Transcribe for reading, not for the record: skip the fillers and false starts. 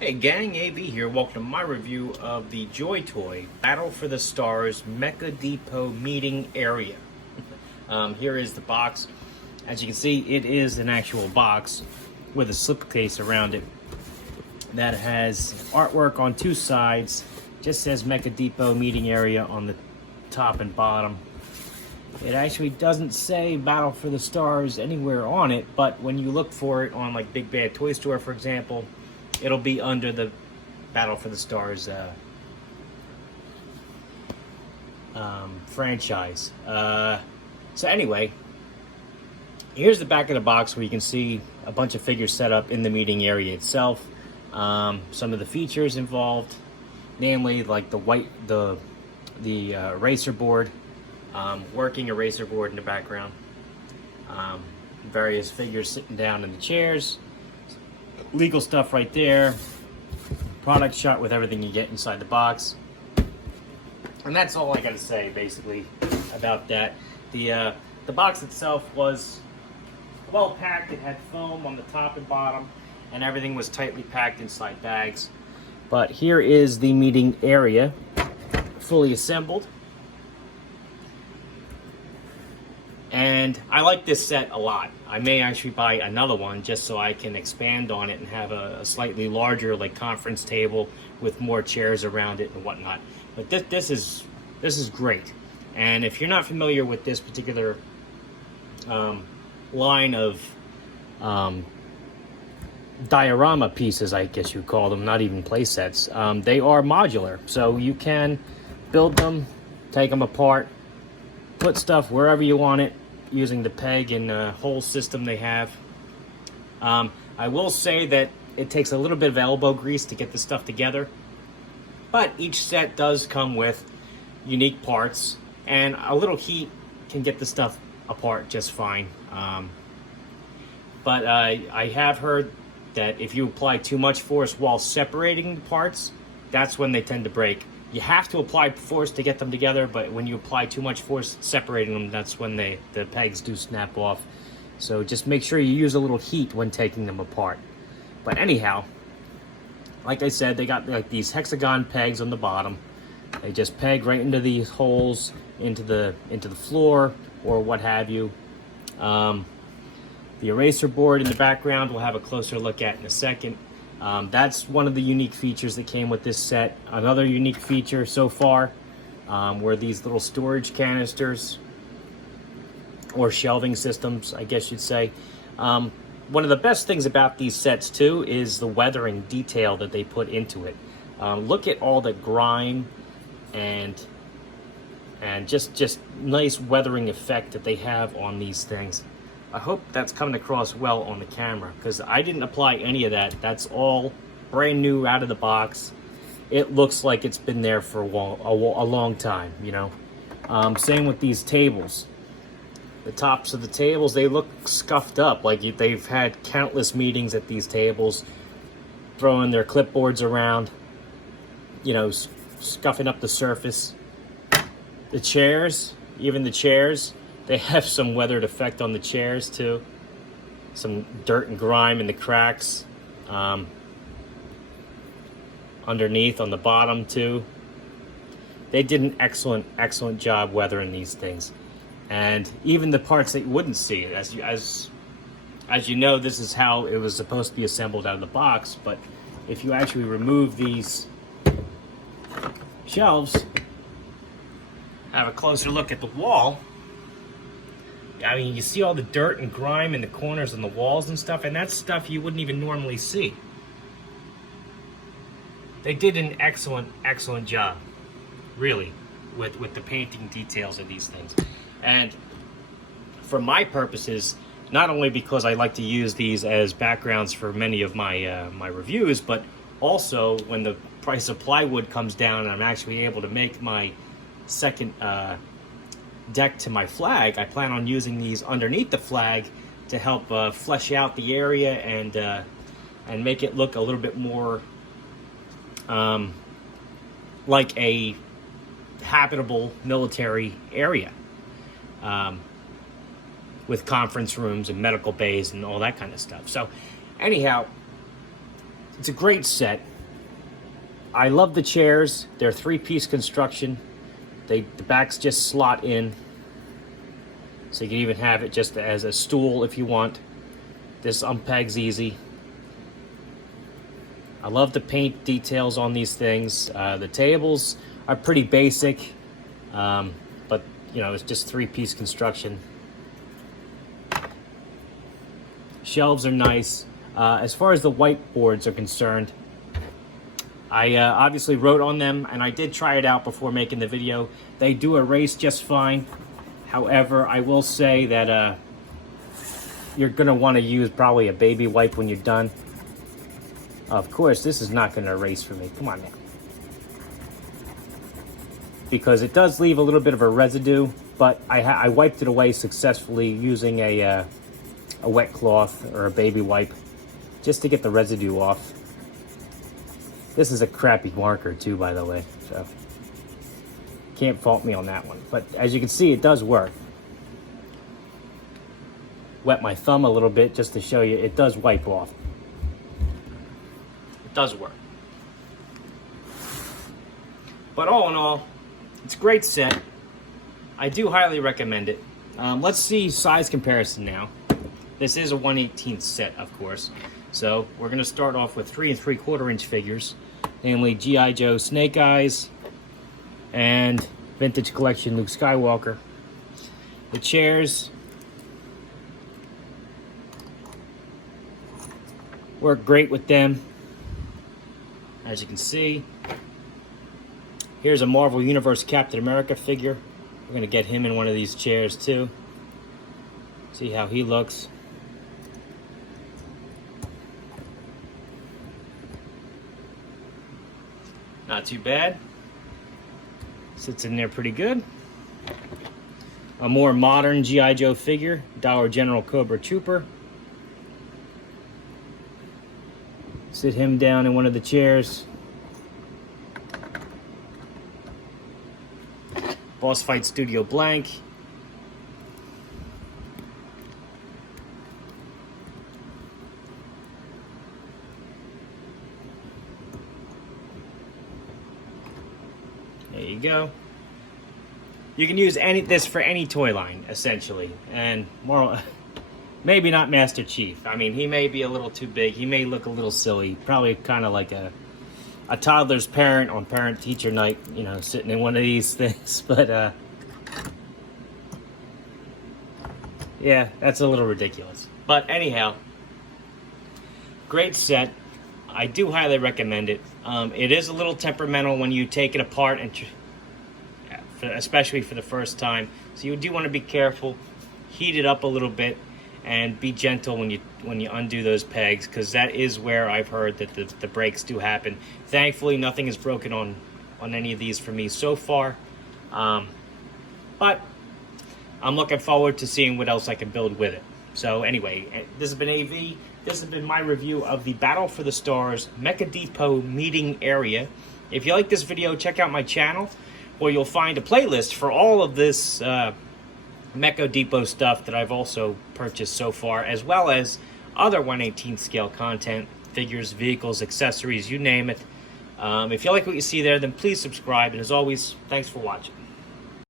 Hey gang, AV here. Welcome to my review of the JoyToy Battle for the Stars Mecha Depot Meeting Area. Here is the box. As you can see, it is an actual box with a slipcase around it that has artwork on two sides. Just says Mecha Depot Meeting Area on the top and bottom. It actually doesn't say Battle for the Stars anywhere on it, but when you look for it on like Big Bad Toy Store, for example, it'll be under the Battle for the Stars franchise. So anyway, here's the back of the box where you can see a bunch of figures set up in the meeting area itself. Some of the features involved, namely like the eraser board, working eraser board in the background, various figures sitting down in the chairs, legal stuff right there, product shot with everything you get inside the box, and that's all I gotta say basically about that. The box itself was well packed. It had foam on the top and bottom, and everything was tightly packed inside bags. But here is the meeting area, fully assembled. And I like this set a lot. I may actually buy another one just so I can expand on it and have a slightly larger like conference table with more chairs around it and whatnot. But this is great. And if you're not familiar with this particular line of diorama pieces, I guess you call them, not even play sets, they are modular. So you can build them, take them apart, put stuff wherever you want it using the peg and hole system they have. I will say that it takes a little bit of elbow grease to get the stuff together, but each set does come with unique parts, and a little heat can get the stuff apart just fine. But I have heard that if you apply too much force while separating the parts, that's when they tend to break. You have to apply force to get them together, but when you apply too much force separating them, that's when the pegs do snap off. So just make sure you use a little heat when taking them apart. But anyhow, like I said, they got like these hexagon pegs on the bottom. They just peg right into these holes, into the floor or what have you. The eraser board in the background we'll have a closer look at in a second. That's one of the unique features that came with this set. Another unique feature so far were these little storage canisters, or shelving systems, I guess you'd say. One of the best things about these sets too is the weathering detail that they put into it. Look at all the grime and just nice weathering effect that they have on these things. I hope that's coming across well on the camera, because I didn't apply any of that. That's all brand new out of the box. It looks like it's been there for a long time, you know. Same with these tables. The tops of the tables, they look scuffed up, like they've had countless meetings at these tables, throwing their clipboards around, you know, scuffing up the surface. The chairs, even the chairs, they have some weathered effect on the chairs too. Some dirt and grime in the cracks. Underneath on the bottom too. They did an excellent job weathering these things. And even the parts that you wouldn't see, as you know, this is how it was supposed to be assembled out of the box. But if you actually remove these shelves, have a closer look at the wall, I mean, you see all the dirt and grime in the corners and the walls and stuff, and that's stuff you wouldn't even normally see. They did an excellent job, really, with the painting details of these things. And for my purposes, not only because I like to use these as backgrounds for many of my my reviews, but also when the price of plywood comes down and I'm actually able to make my second deck to my flag, I plan on using these underneath the flag to help flesh out the area and make it look a little bit more like a habitable military area, with conference rooms and medical bays and all that kind of stuff. So anyhow, it's a great set. I love the chairs. They're 3-piece construction. The backs just slot in. So you can even have it just as a stool if you want. This unpegs easy. I love the paint details on these things. The tables are pretty basic, but you know, it's just 3-piece construction. Shelves are nice. As far as the whiteboards are concerned, I obviously wrote on them, and I did try it out before making the video. They do erase just fine. However, I will say that you're going to want to use probably a baby wipe when you're done. Of course, this is not going to erase for me. Come on now. Because it does leave a little bit of a residue, but I wiped it away successfully using a wet cloth or a baby wipe just to get the residue off. This is a crappy marker too, by the way, so can't fault me on that one. But as you can see, it does work. Wet my thumb a little bit just to show you it does wipe off. It does work. But all in all, it's a great set. I do highly recommend it. Let's see size comparison now. This is a 1/18 set, of course. So we're going to start off with 3 3/4 inch figures, namely G.I. Joe Snake Eyes and Vintage Collection Luke Skywalker. The chairs work great with them. As you can see, here's a Marvel Universe Captain America figure. We're going to get him in one of these chairs too. See how he looks. Not too bad. Sits in there pretty good. A more modern G.I. Joe figure, Dollar General Cobra Trooper. Sit him down in one of the chairs. Boss Fight Studio Blank. There you go. You can use this for any toy line, essentially. And more, maybe not Master Chief. I mean, he may be a little too big. He may look a little silly. Probably kind of like a toddler's parent on parent-teacher night, you know, sitting in one of these things. But, yeah, that's a little ridiculous. But anyhow, great set. I do highly recommend it. It is a little temperamental when you take it apart, and especially for the first time. So you do want to be careful, heat it up a little bit, and be gentle when you undo those pegs, because that is where I've heard that the breaks do happen. Thankfully, nothing is broken on any of these for me so far. But I'm looking forward to seeing what else I can build with it. So anyway, this has been AV. This has been my review of the Battle for the Stars Mecha Depot meeting area. If you like this video, check out my channel, where you'll find a playlist for all of this Mecha Depot stuff that I've also purchased so far, as well as other 1/18 scale content, figures, vehicles, accessories, you name it. If you like what you see there, then please subscribe. And as always, thanks for watching.